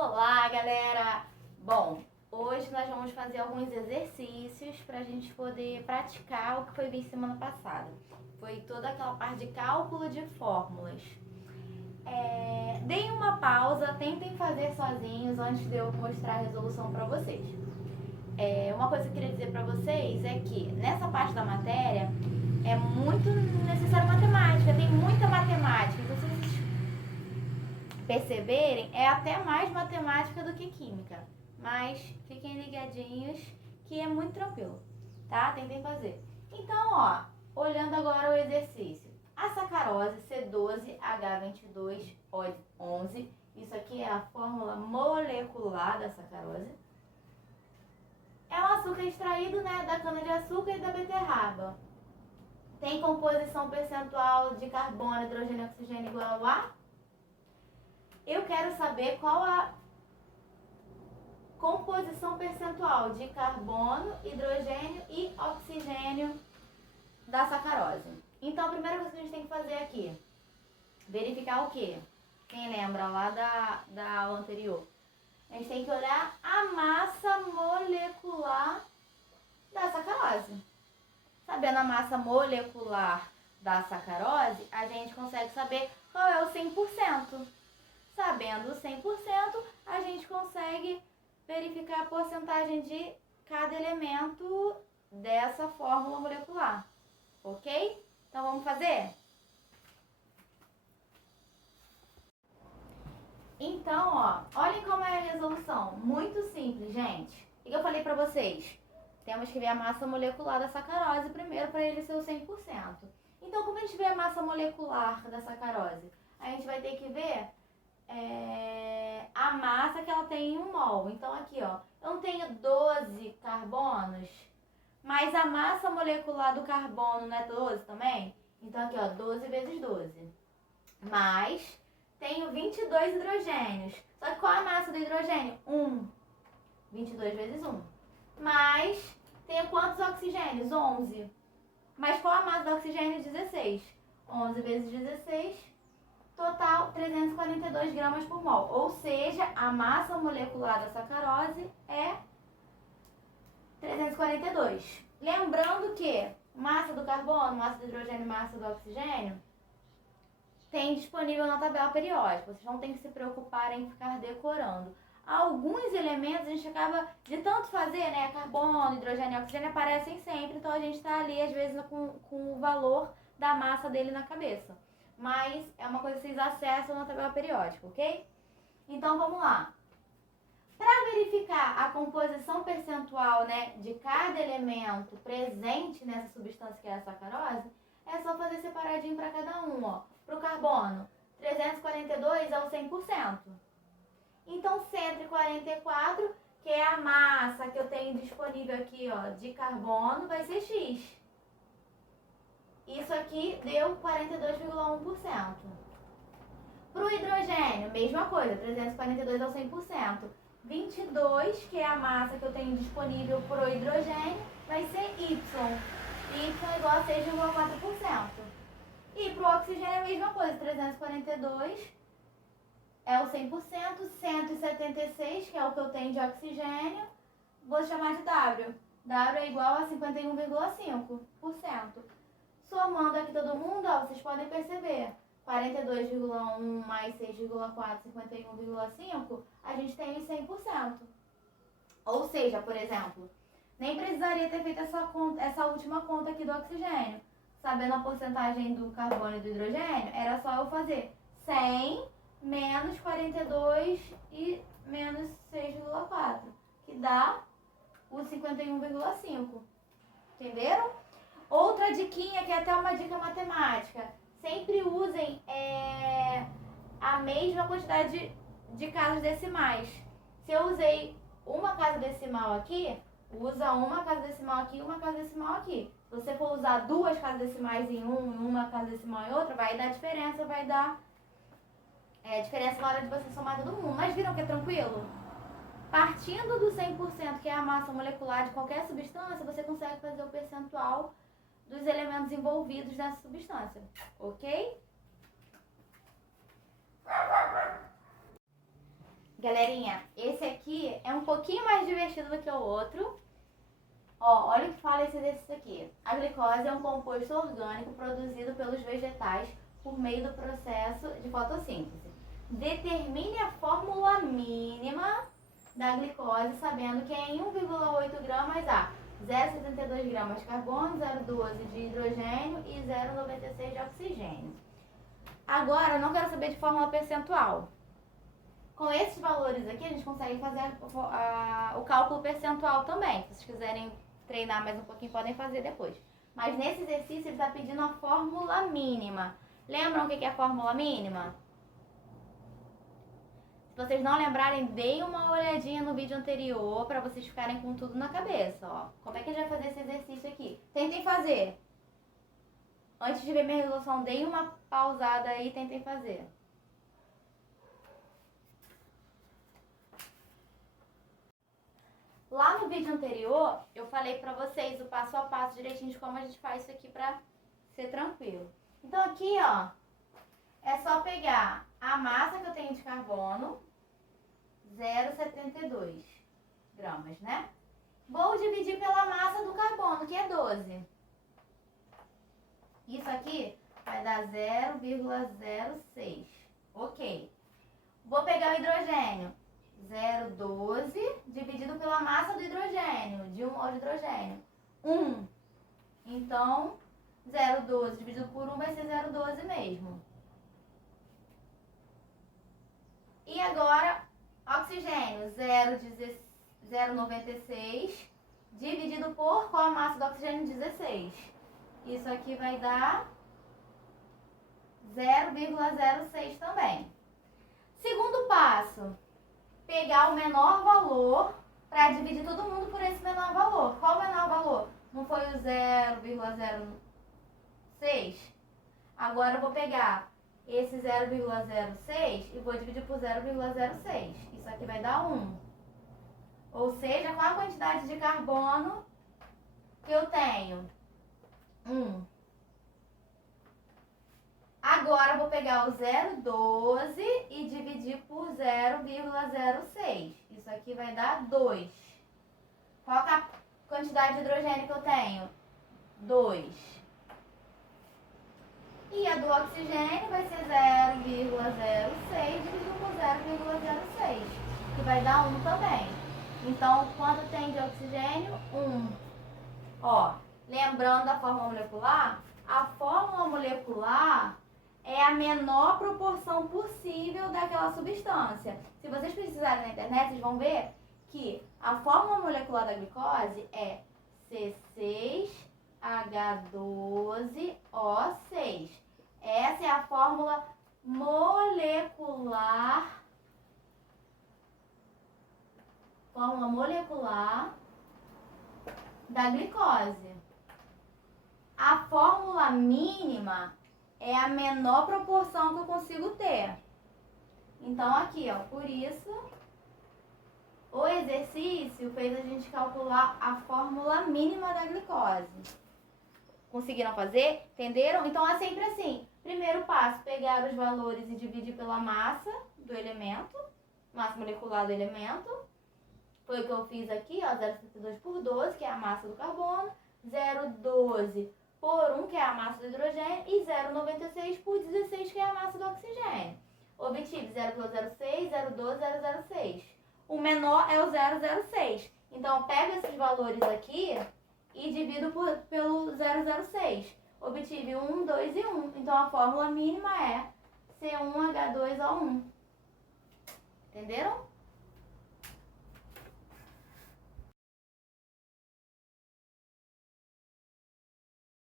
Olá, galera! Bom, hoje nós vamos fazer alguns exercícios para a gente poder praticar o que foi visto semana passada. Foi toda aquela parte de cálculo de fórmulas. Deem uma pausa, tentem fazer sozinhos antes de eu mostrar a resolução para vocês. Uma coisa que eu queria dizer para vocês é que nessa parte da matéria é muito necessário matemática, tem muita matemática. Então, se vocês perceberem, é até mais matemática do que química. Mas fiquem ligadinhos que é muito tranquilo, tá? Tentem fazer. Então, ó, olhando agora o exercício. A sacarose C12H22O11, isso aqui é a fórmula molecular da sacarose. É um açúcar extraído, né, da cana-de-açúcar e da beterraba. Tem composição percentual de carbono, hidrogênio e oxigênio igual a... Eu quero saber qual a composição percentual de carbono, hidrogênio e oxigênio da sacarose. Então, a primeira coisa que a gente tem que fazer aqui, verificar o quê? Quem lembra lá da aula anterior? A gente tem que olhar a massa molecular da sacarose. Sabendo a massa molecular da sacarose, a gente consegue saber qual é o 100%. Sabendo o 100%, a gente consegue verificar a porcentagem de cada elemento dessa fórmula molecular. Ok? Então vamos fazer? Então, ó, olhem como é a resolução. Muito simples, gente. O que eu falei pra vocês? Temos que ver a massa molecular da sacarose primeiro para ele ser o 100%. Então, como a gente vê a massa molecular da sacarose? A gente vai ter que ver a massa que ela tem em 1 mol. Então aqui, ó, eu não tenho 12 carbonos, mas a massa molecular do carbono não é 12 também? Então aqui, ó, 12 vezes 12. Mas tenho 22 hidrogênios. Só que qual é a massa do hidrogênio? 1. 22 vezes 1. Mas tenho quantos oxigênios? 11. Mas qual a massa do oxigênio? 16. 11 vezes 16... total 342 gramas por mol, ou seja, a massa molecular da sacarose é 342. Lembrando que massa do carbono, massa do hidrogênio e massa do oxigênio tem disponível na tabela periódica. Vocês não tem que se preocupar em ficar decorando. Alguns elementos a gente acaba, de tanto fazer, né, carbono, hidrogênio e oxigênio aparecem sempre, então a gente está ali às vezes com o valor da massa dele na cabeça. Mas é uma coisa que vocês acessam na tabela periódica, ok? Então vamos lá. Para verificar a composição percentual, né, de cada elemento presente nessa substância que é a sacarose, é só fazer separadinho para cada um, ó. Para o carbono, 342 é o 100%. Então 144, que é a massa que eu tenho disponível aqui, ó, de carbono, vai ser X. Isso aqui deu 42,1%. Para o hidrogênio, mesma coisa, 342 ao 100%. 22, que é a massa que eu tenho disponível para o hidrogênio, vai ser Y. Y é igual a 6,4%. E para o oxigênio é a mesma coisa, 342 é o 100%, 176, que é o que eu tenho de oxigênio, vou chamar de W. W é igual a 51,5%. Somando aqui todo mundo, ó, vocês podem perceber, 42,1 mais 6,4, 51,5, a gente tem os 100%. Ou seja, por exemplo, nem precisaria ter feito essa última conta aqui do oxigênio. Sabendo a porcentagem do carbono e do hidrogênio, era só eu fazer 100 menos 42 e menos 6,4, que dá o 51,5. Entenderam? Outra diquinha, que é até uma dica matemática, sempre usem a mesma quantidade de casas decimais. Se eu usei uma casa decimal aqui, usa uma casa decimal aqui e uma casa decimal aqui. Se você for usar 2 casas decimais em uma casa decimal em outra, vai dar diferença, vai dar diferença na hora de você somar todo mundo. Mas viram que é tranquilo? Partindo do 100%, que é a massa molecular de qualquer substância, você consegue fazer o percentual dos elementos envolvidos nessa substância, ok? Galerinha, esse aqui é um pouquinho mais divertido do que o outro. Ó, olha o que fala esse exercício aqui. A glicose é um composto orgânico produzido pelos vegetais por meio do processo de fotossíntese. Determine a fórmula mínima da glicose, sabendo que em 1,8 gramas há 0,72 gramas de carbono, 0,12 de hidrogênio e 0,96 de oxigênio. Agora, eu não quero saber de fórmula percentual. Com esses valores aqui, a gente consegue fazer o cálculo percentual também. Se vocês quiserem treinar mais um pouquinho, podem fazer depois. Mas nesse exercício, ele está pedindo a fórmula mínima. Lembram o que é a fórmula mínima? Se vocês não lembrarem, deem uma olhadinha no vídeo anterior para vocês ficarem com tudo na cabeça. Ó. Como é que a gente vai fazer esse exercício aqui? Tentem fazer. Antes de ver minha resolução, deem uma pausada aí e tentem fazer. Lá no vídeo anterior, eu falei pra vocês o passo a passo direitinho de como a gente faz isso aqui pra ser tranquilo. Então aqui, ó, é só pegar a massa que eu tenho de carbono, 0,72 gramas, né? Vou dividir pela massa do carbono, que é 12. Isso aqui vai dar 0,06. Ok. Vou pegar o hidrogênio. 0,12 dividido pela massa do hidrogênio, de 1 mol de hidrogênio. 1. Então, 0,12 dividido por 1 vai ser 0,12 mesmo. E agora, oxigênio, 0,96 dividido por qual a massa do oxigênio? 16. Isso aqui vai dar 0,06 também. Segundo passo. Pegar o menor valor para dividir todo mundo por esse menor valor. Qual o menor valor? Não foi o 0,06? Agora eu vou pegar esse 0,06 e vou dividir por 0,06. Isso aqui vai dar 1. Ou seja, qual a quantidade de carbono que eu tenho? 1. Agora eu vou pegar o 0,12 e dividir por 0,06. Isso aqui vai dar 2. Qual é a quantidade de hidrogênio que eu tenho? 2. E a do oxigênio vai ser 0,06 dividido por 0,06, que vai dar 1 também. Então, quanto tem de oxigênio? 1. Ó, lembrando da fórmula molecular, a fórmula molecular é a menor proporção possível daquela substância. Se vocês precisarem na internet, vocês vão ver que a fórmula molecular da glicose é C6H12O6. Essa é a fórmula molecular da glicose. A fórmula mínima é a menor proporção que eu consigo ter. Então aqui, ó, por isso o exercício fez a gente calcular a fórmula mínima da glicose. Conseguiram fazer? Entenderam? Então é sempre assim. Primeiro passo, pegar os valores e dividir pela massa do elemento, massa molecular do elemento. Foi o que eu fiz aqui, ó, 0,72 por 12, que é a massa do carbono, 0,12 por 1, que é a massa do hidrogênio, e 0,96 por 16, que é a massa do oxigênio. Obtive 0,06, 0,12, 0,06. O menor é o 0,06. Então, eu pego esses valores aqui e divido pelo 0,06. Obtive 1, 2 e 1. Então, a fórmula mínima é C1H2O1. Entenderam?